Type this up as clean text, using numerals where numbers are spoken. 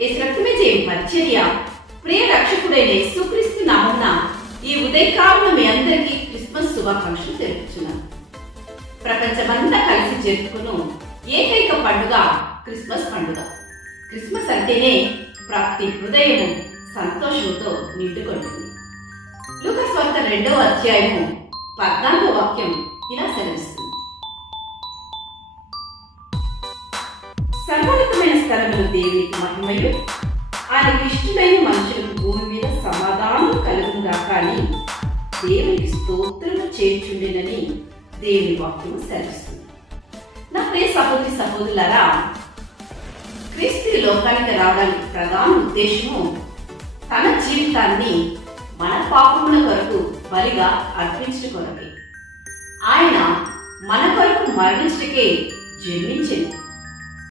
యేసు రక్తమే చేయం పరిచర్య ప్రియ రక్షకుడైన యేసుక్రీస్తు నామమున ఈ ఉదయకాలంలో మీ అందరికీ క్రిస్మస్ శుభాకాంక్షలు తెలుపుతున్నాను. ప్రపంచమంతా కలిసి జరుపుకును ఏకైక పండుగ క్రిస్మస్ పండుగ. క్రిస్మస్ అంటేనే ప్రతి హృదయము సంతోషంతో నిండుకుంటుంది. లూకా సువార్త 2వ అధ్యాయము 14వ వాక్యం ఇలా సెలవిస్తుంది. సర్వోన్నతమైన స్థలములు దేవునికి మహిమయు, ఆయనకు ఇష్టమైన మనుషులకు భూమి మీద సమాధానం కలుగుగా కానీ దేవునికి స్తోత్రము చేర్చుండేనని దేవుని వాక్యము సెలవిస్తుంది. నా ప్రియ సహోదరి సహోదరులారా, క్రీస్తు లోకానికి రావడానికి ప్రధాన ఉద్దేశము తన జీవితాన్ని మన పాపముల కొరకు బలిగా అర్పించడం కొరకే. ఆయన మన కొరకు మరణించటకే జన్మించింది.